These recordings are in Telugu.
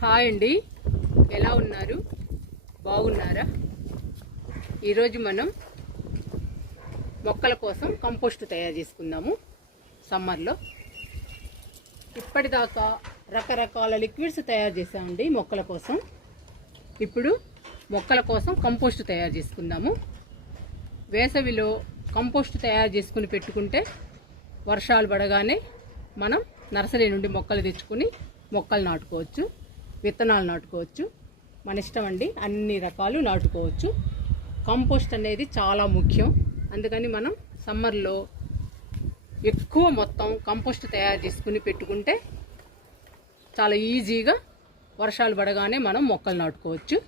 హాయ్ అండి, ఎలా ఉన్నారు? బాగున్నారా? ఈరోజు మనం మొక్కల కోసం కంపోస్ట్ తయారు చేసుకుందాము. సమ్మర్లో ఇప్పటిదాకా రకరకాల లిక్విడ్స్ తయారు చేసామండి మొక్కల కోసం. ఇప్పుడు మొక్కల కోసం కంపోస్ట్ తయారు చేసుకుందాము. వేసవిలో కంపోస్ట్ తయారు చేసుకుని పెట్టుకుంటే వర్షాలు పడగానే మనం నర్సరీ నుండి మొక్కలు తెచ్చుకుని మొక్కలు నాటుకోవచ్చు, విత్తనాలు నాటుకోవచ్చు. మన ఇష్టం అండి, అన్ని రకాలు నాటుకోవచ్చు. కంపోస్ట్ అనేది చాలా ముఖ్యం. అందుకని మనం సమ్మర్లో ఎక్కువ మొత్తం కంపోస్ట్ తయారు చేసుకుని పెట్టుకుంటే చాలా ఈజీగా వర్షాలు పడగానే మనం మొక్కలు నాటుకోవచ్చు.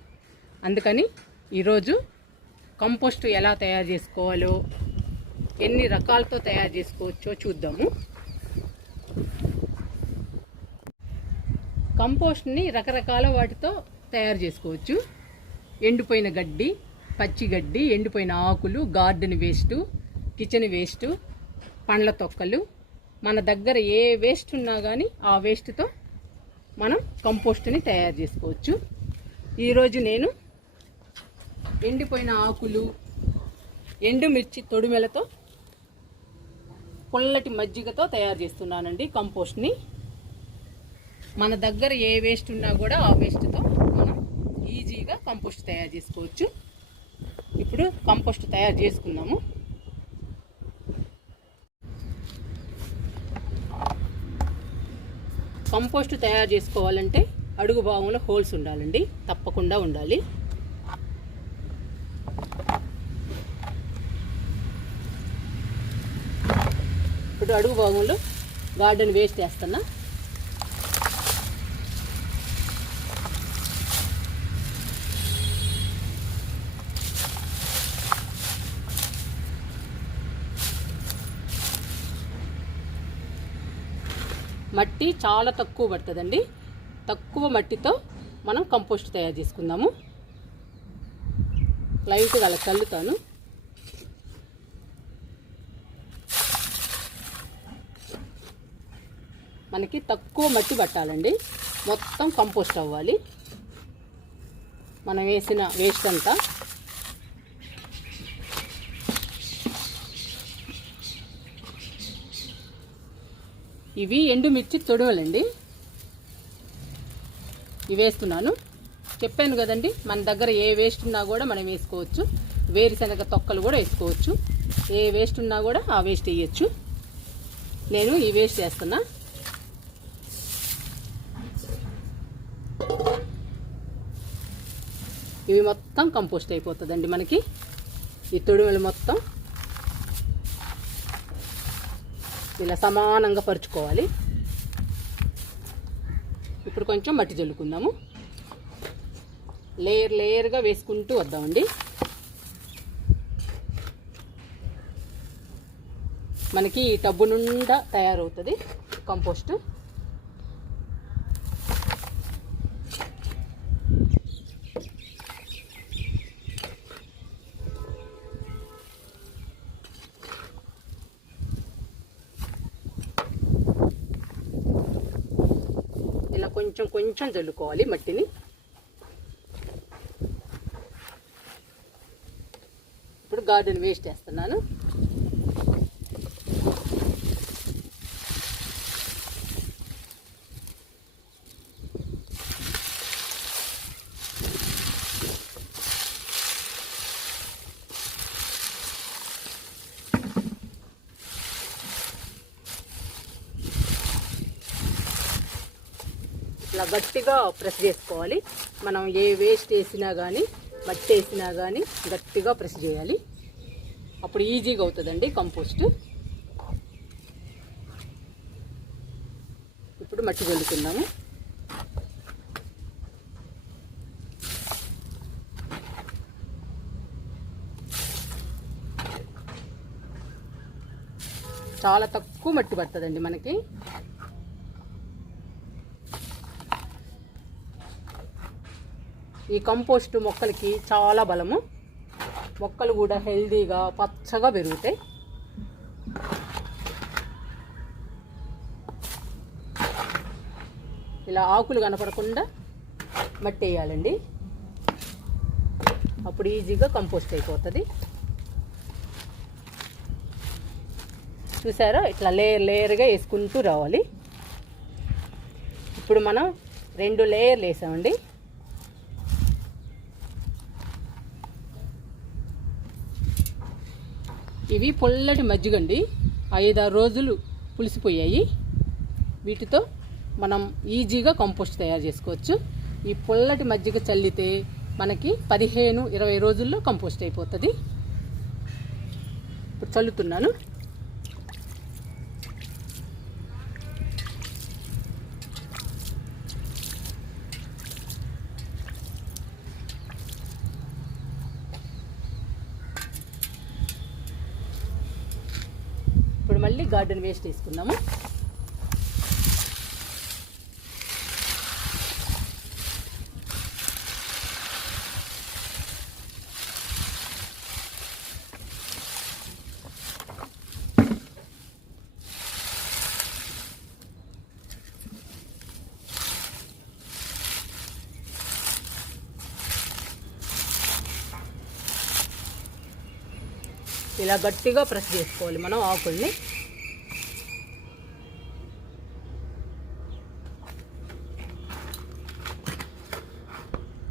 అందుకని ఈరోజు కంపోస్ట్ ఎలా తయారు చేసుకోవాలో, ఎన్ని రకాలతో తయారు చేసుకోవచ్చో చూద్దాము. కంపోస్ట్ని రకరకాల వాటితో తయారు చేసుకోవచ్చు. ఎండిపోయిన గడ్డి, పచ్చి గడ్డి, ఎండిపోయిన ఆకులు, గార్డెన్ వేస్ట్, కిచెన్ వేస్ట్, పండ్ల తొక్కలు, మన దగ్గర ఏ వేస్ట్ ఉన్నా కానీ ఆ వేస్ట్తో మనం కంపోస్ట్ని తయారు చేసుకోవచ్చు. ఈరోజు నేను ఎండిపోయిన ఆకులు, ఎండుమిర్చి తొడిమెలతో, పుల్లటి మజ్జిగతో తయారు చేస్తున్నానండి కంపోస్ట్ని. మన దగ్గర ఏ వేస్ట్ ఉన్నా కూడా ఆ వేస్ట్తో మనం ఈజీగా కంపోస్ట్ తయారు చేసుకోవచ్చు. ఇప్పుడు కంపోస్ట్ తయారు చేసుకుందాము. కంపోస్ట్ తయారు చేసుకోవాలంటే అడుగు భాగంలో హోల్స్ ఉండాలండి, తప్పకుండా ఉండాలి. ఇప్పుడు అడుగు భాగంలో గార్డెన్ వేస్ట్ వేస్తున్నా. మట్టి చాలా తక్కువ పడుతుందండి. తక్కువ మట్టితో మనం కంపోస్ట్ తయారు చేసుకుందాము. లైట్గా అలా చల్లుతాను. మనకి తక్కువ మట్టి పట్టాలండి, మొత్తం కంపోస్ట్ అవ్వాలి. మనం వేసిన వేస్ట్ అంతా ఇవి ఎండుమిర్చి తొడువలండి, ఇవి వేస్తున్నాను. చెప్పాను కదండి, మన దగ్గర ఏ వేస్ట్ ఉన్నా కూడా మనం వేసుకోవచ్చు. వేరుశనగ తొక్కలు కూడా వేసుకోవచ్చు. ఏ వేస్ట్ ఉన్నా కూడా ఆ వేస్ట్ వేయచ్చు. నేను ఈ వేస్ట్ వేస్తున్నా. ఇవి మొత్తం కంపోస్ట్ అయిపోతుందండి మనకి. ఈ తొడువలు మొత్తం ఇలా సమానంగా పరుచుకోవాలి. ఇప్పుడు కొంచెం మట్టి జల్లుకుందాము. లేయర్గా వేసుకుంటూ వద్దామండి. మనకి ఈ టబ్బు నుండా తయారవుతుంది కంపోస్ట్. ఇలా కొంచెం కొంచెం జల్లుకోవాలి మట్టిని. ఇప్పుడు గార్డెన్ వేస్ట్ వేస్తున్నాను. ఇలా గట్టిగా ప్రెస్ చేసుకోవాలి. మనం ఏ వేస్ట్ వేసినా కానీ, మట్టి వేసినా కానీ గట్టిగా ప్రెస్ చేయాలి. అప్పుడు ఈజీగా అవుతుందండి కంపోస్ట్. ఇప్పుడు మట్టి జల్లుకుందాము. చాలా తక్కువ మట్టి పడుతుందండి మనకి. ఈ కంపోస్ట్ మొక్కలకి చాలా బలము. మొక్కలు కూడా హెల్దీగా పచ్చగా పెరుగుతాయి. ఇలా ఆకులు కనపడకుండా మట్టి వేయాలండి. అప్పుడు ఈజీగా కంపోస్ట్ అయిపోతుంది. చూసారా, ఇట్లా లేయర్గా వేసుకుంటూ రావాలి. ఇప్పుడు మనం 2 లేయర్లు వేసామండి. ఇవి పొల్లటి మజ్జిగండి, 5-6 రోజులు పులిసిపోయాయి. వీటితో మనం ఈజీగా కంపోస్ట్ తయారు చేసుకోవచ్చు. ఈ పొల్లటి మజ్జిగ చల్లితే మనకి 15-20 రోజుల్లో కంపోస్ట్ అయిపోతుంది. ఇప్పుడు చల్లుతున్నాను. ఇప్పుడు మళ్ళీ గార్డెన్ వేస్ట్ వేసుకుందాము. ఇలా గట్టిగా ప్రెస్ చేసుకోవాలి మనం ఆకుల్ని.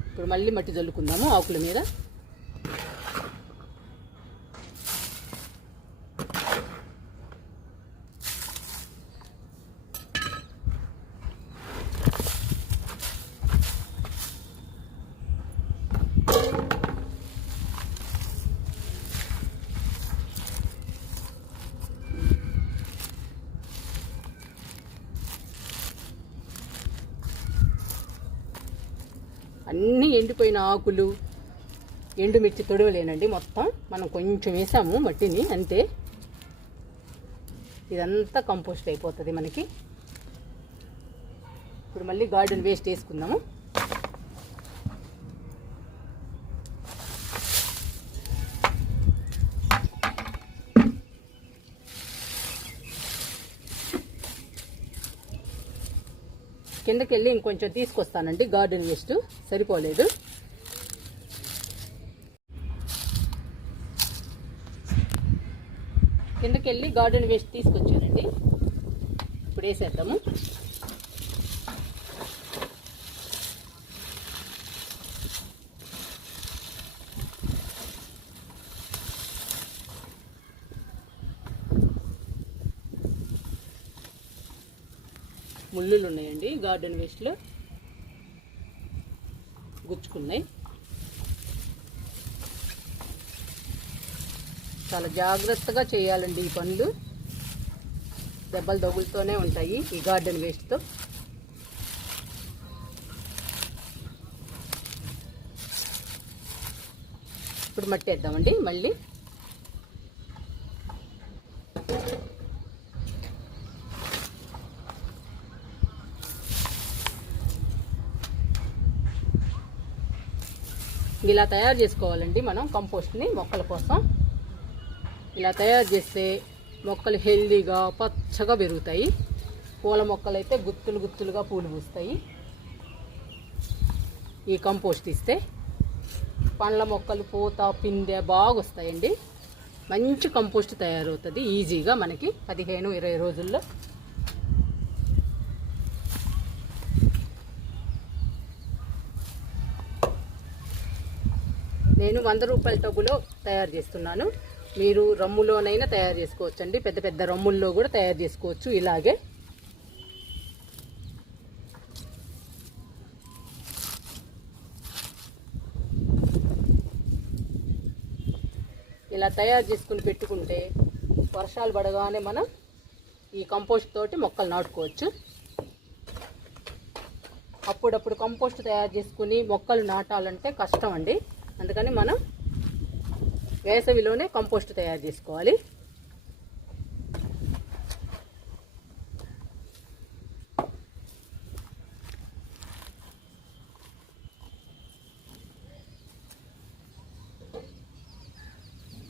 ఇప్పుడు మళ్ళీ మట్టి చల్లుకుందాము ఆకుల మీద. అన్నీ ఎండిపోయిన ఆకులు, ఎండుమిర్చి తొడవలేనండి, మొత్తం మనం కొంచెం వేసాము మట్టిని అంతే. ఇదంతా కంపోస్ట్ అయిపోతుంది మనకి. ఇప్పుడు మళ్ళీ గార్డెన్ వేస్ట్ వేసుకుందాము. కిందకి వెళ్ళి ఇంకొంచెం తీసుకొస్తానండి. గార్డెన్ వేస్ట్ సరిపోలేదు. కిందకి వెళ్ళి గార్డెన్ వేస్ట్ తీసుకొచ్చానండి. ఇప్పుడు వేసేద్దాము. ముళ్ళులు ఉన్నాయండి గార్డెన్ వేస్ట్లో, గుచ్చుకున్నాయి. చాలా జాగ్రత్తగా చేయాలండి ఈ పనులు. దెబ్బలు తగులుతూనే ఉంటాయి ఈ గార్డెన్ వేస్ట్తో. ఇప్పుడు మట్టి వేద్దామండి మళ్ళీ. ఇలా తయారు చేసుకోవాలండి మనం కంపోస్ట్ని మొక్కల కోసం. ఇలా తయారు చేస్తే మొక్కలు హెల్దీగా పచ్చగా పెరుగుతాయి. పూల మొక్కలు అయితే గుత్తులు గుత్తులుగా పూలు పూస్తాయి ఈ కంపోస్ట్ ఇస్తే. పండ్ల మొక్కలు పూత పిందె బాగా వస్తాయండి. మంచి కంపోస్ట్ తయారవుతుంది ఈజీగా మనకి 15-20 రోజుల్లో. నేను 100 రూపాయల టబ్బులో తయారు చేస్తున్నాను. మీరు రమ్ములోనైనా తయారు చేసుకోవచ్చండి. పెద్ద పెద్ద రమ్ముల్లో కూడా తయారు చేసుకోవచ్చు ఇలాగే. ఇలా తయారు చేసుకుని పెట్టుకుంటే వర్షాలు పడగానే మనం ఈ కంపోస్ట్ తోటి మొక్కలు నాటుకోవచ్చు. అప్పుడప్పుడు కంపోస్ట్ తయారు చేసుకుని మొక్కలు నాటాలంటే కష్టం అండి. అందుకని మనం వేసవిలోనే కంపోస్ట్ తయారు చేసుకోవాలి.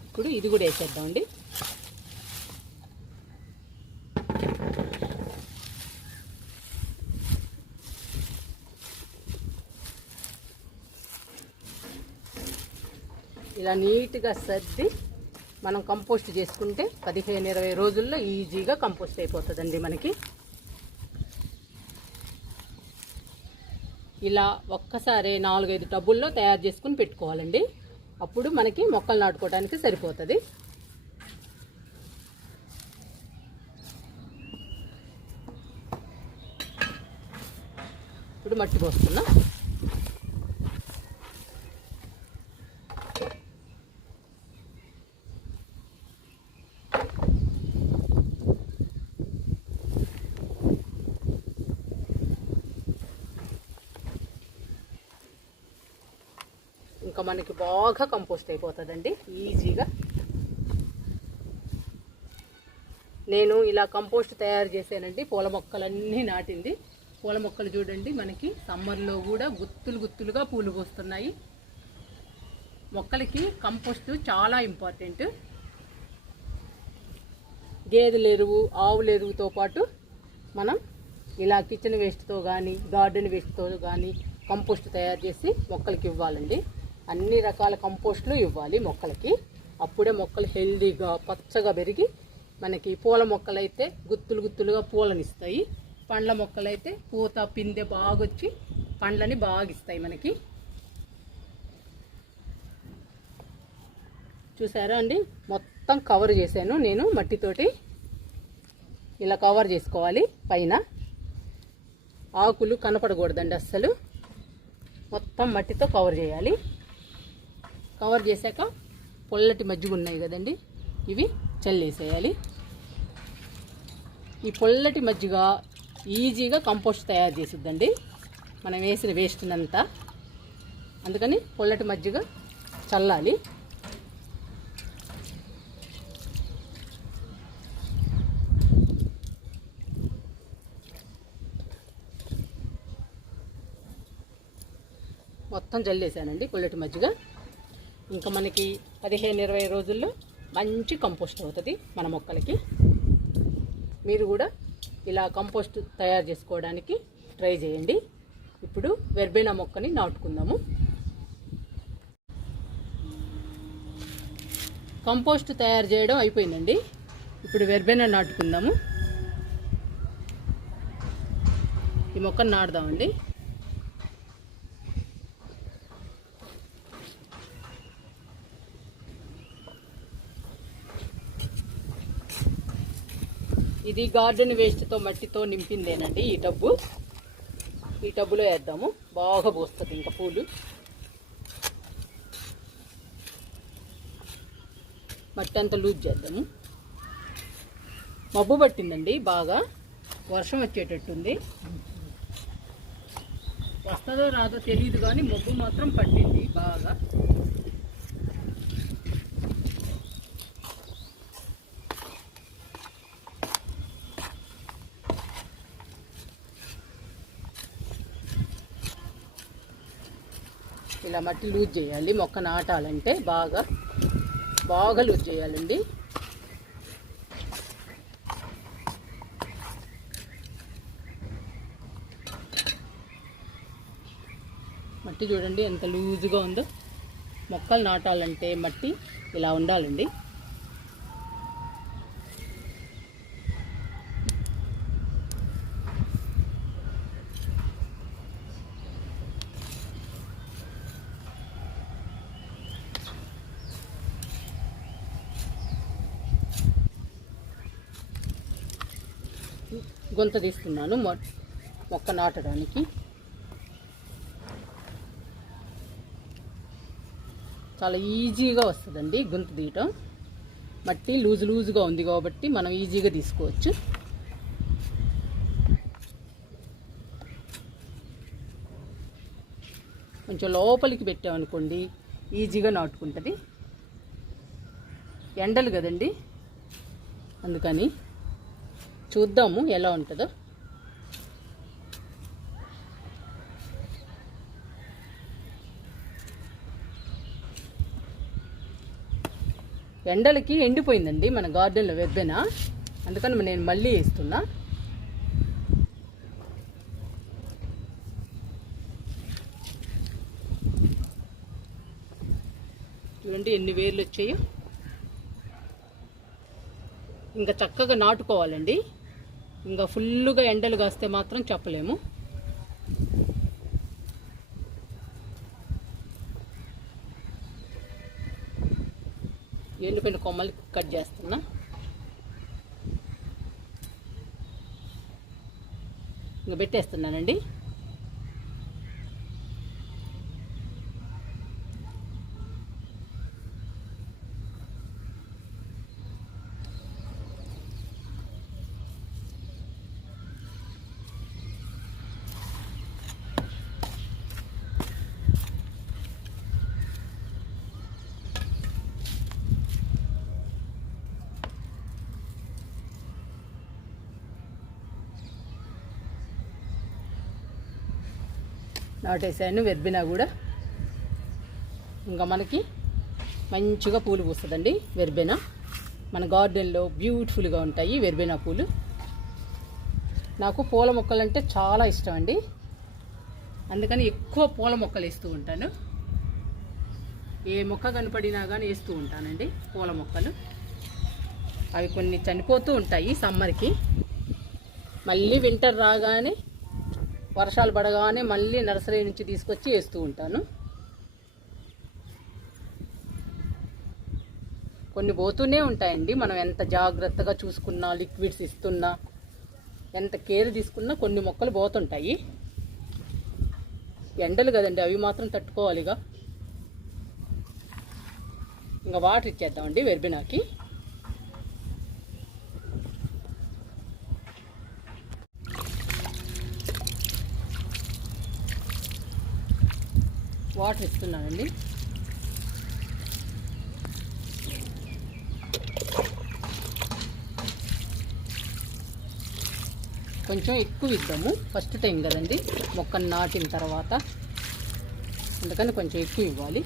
ఇప్పుడు ఇది కూడా వేసేద్దామండి. ఇలా నీట్గా సర్ది మనం కంపోస్ట్ చేసుకుంటే 15-20 రోజుల్లో ఈజీగా కంపోస్ట్ అయిపోతుందండి మనకి. ఇలా ఒక్కసారి 4-5 టబ్బుల్లో తయారు చేసుకుని పెట్టుకోవాలండి. అప్పుడు మనకి మొక్కలు నాటుకోవడానికి సరిపోతుంది. ఇప్పుడు మట్టి పోస్తున్నా. ఇంకా మనకి బాగా కంపోస్ట్ అయిపోతుందండి ఈజీగా. నేను ఇలా కంపోస్ట్ తయారు చేశానండి. పూల మొక్కలన్నీ నాటింది. పూల మొక్కలు చూడండి, మనకి సమ్మర్లో కూడా గుత్తులు గుత్తులుగా పూలు పోస్తున్నాయి. మొక్కలకి కంపోస్ట్ చాలా ఇంపార్టెంట్. గేదెల ఎరువు, ఆవుల ఎరువుతో పాటు మనం ఇలా కిచెన్ వేస్ట్తో కానీ గార్డెన్ వేస్ట్తో కానీ కంపోస్ట్ తయారు చేసి మొక్కలకి ఇవ్వాలండి. అన్ని రకాల కంపోస్టులు ఇవ్వాలి మొక్కలకి. అప్పుడే మొక్కలు హెల్దీగా పచ్చగా పెరిగి మనకి పూల మొక్కలు అయితే గుత్తులు గుత్తులుగా పూలనిస్తాయి. పండ్ల మొక్కలు అయితే పూత పిందె బాగొచ్చి పండ్లని బాగా ఇస్తాయి మనకి. చూసారా అండి, మొత్తం కవర్ చేశాను నేను మట్టితోటి. ఇలా కవర్ చేసుకోవాలి. పైన ఆకులు కనపడకూడదండి అస్సలు. మొత్తం మట్టితో కవర్ చేయాలి. కవర్ చేశాక పొల్లటి మజ్జిగ ఉన్నాయి కదండి, ఇవి చల్లేసేయాలి. ఈ పొల్లటి మజ్జిగ ఈజీగా కంపోస్ట్ తయారు చేసిద్దండి మనం వేసిన వేస్ట్నంతా. అందుకని పొల్లటి మజ్జిగ చల్లాలి. మొత్తం జల్లేసానండి పొల్లటి మజ్జిగ. ఇంకా మనకి 15-20 రోజుల్లో మంచి కంపోస్ట్ అవుతుంది మన మొక్కలకి. మీరు కూడా ఇలా కంపోస్ట్ తయారు చేసుకోవడానికి ట్రై చేయండి. ఇప్పుడు వెర్బేనా మొక్కని నాటుకుందాము. కంపోస్ట్ తయారు చేయడం అయిపోయిందండి. ఇప్పుడు వెర్బేనా నాటుకుందాము. ఈ మొక్కను నాటుదామండి. ఇది గార్డెన్ వేస్ట్తో మట్టితో నింపిందేనండి ఈ టబ్బు. ఈ టబ్బులో వేద్దాము. బాగా పోస్తుంది ఇంకా పూలు. మట్టి అంతా లూజ్ చేద్దాము. మబ్బు పట్టిందండి బాగా, వర్షం వచ్చేటట్టుంది. వస్తుందో రాదో తెలియదు కానీ మబ్బు మాత్రం పట్టింది బాగా. ఇలా మట్టి లూజ్ చేయాలి. మొక్క నాటాలంటే బాగా బాగా లూజ్ చేయాలండి. మట్టి చూడండి ఎంత లూజుగా ఉందో. మొక్కలు నాటాలంటే మట్టి ఇలా ఉండాలండి. గుంత తీస్తున్నాను మొక్క నాటడానికి. చాలా ఈజీగా వస్తుందండి గుంత తీయటం. మట్టి లూజుగా ఉంది కాబట్టి మనం ఈజీగా తీసుకోవచ్చు. కొంచెం లోపలికి పెట్టామనుకోండి ఈజీగా నాటుకుంటుంది. ఎండలు కదండి, అందుకని చూద్దాము ఎలా ఉంటుందో. ఎండలకి ఎండిపోయిందండి మన గార్డెన్లో వెర్బేనా. అందుకని నేను మళ్ళీ వేస్తున్నా. చూడండి ఎన్ని వేర్లు వచ్చాయో. ఇంకా చక్కగా నాటుకోవాలండి. ఇంకా ఫుల్గా ఎండలు కాస్తే మాత్రం చెప్పలేము. ఎండిపోయిన కొమ్మలు కట్ చేస్తున్నా. ఇంకా పెట్టేస్తున్నానండి. నాటేసాను వెర్బెనా కూడా. ఇంకా మనకి మంచిగా పూలు పూస్తుందండి వెర్బెనా. మన గార్డెన్లో బ్యూటిఫుల్గా ఉంటాయి వెర్బెనా పూలు. నాకు పూల మొక్కలు అంటే చాలా ఇష్టం అండి. అందుకని ఎక్కువ పూల మొక్కలు వేస్తూ ఉంటాను. ఏ మొక్క కనపడినా కానీ వేస్తూ ఉంటానండి పూల మొక్కలు. అవి కొన్ని చనిపోతూ ఉంటాయి సమ్మర్కి. మళ్ళీ వింటర్ రాగానే, వర్షాలు పడగానే మళ్ళీ నర్సరీ నుంచి తీసుకొచ్చి వేస్తూ ఉంటాను. కొన్ని పోతూనే ఉంటాయండి. మనం ఎంత జాగ్రత్తగా చూసుకున్నా, లిక్విడ్స్ ఇస్తున్నా, ఎంత కేర్ తీసుకున్నా కొన్ని మొక్కలు పోతుంటాయి. ఎండలు కదండి, అవి మాత్రం తట్టుకోవాలిగా. ఇంకా వాటర్ ఇచ్చేద్దామండి వెర్బెనాకి. వాటర్ ఇస్తున్నానండి. కొంచెం ఎక్కువ ఇద్దాము, ఫస్ట్ టైం కదండి మొక్కను నాటిన తర్వాత, అందుకని కొంచెం ఎక్కువ ఇవ్వాలి.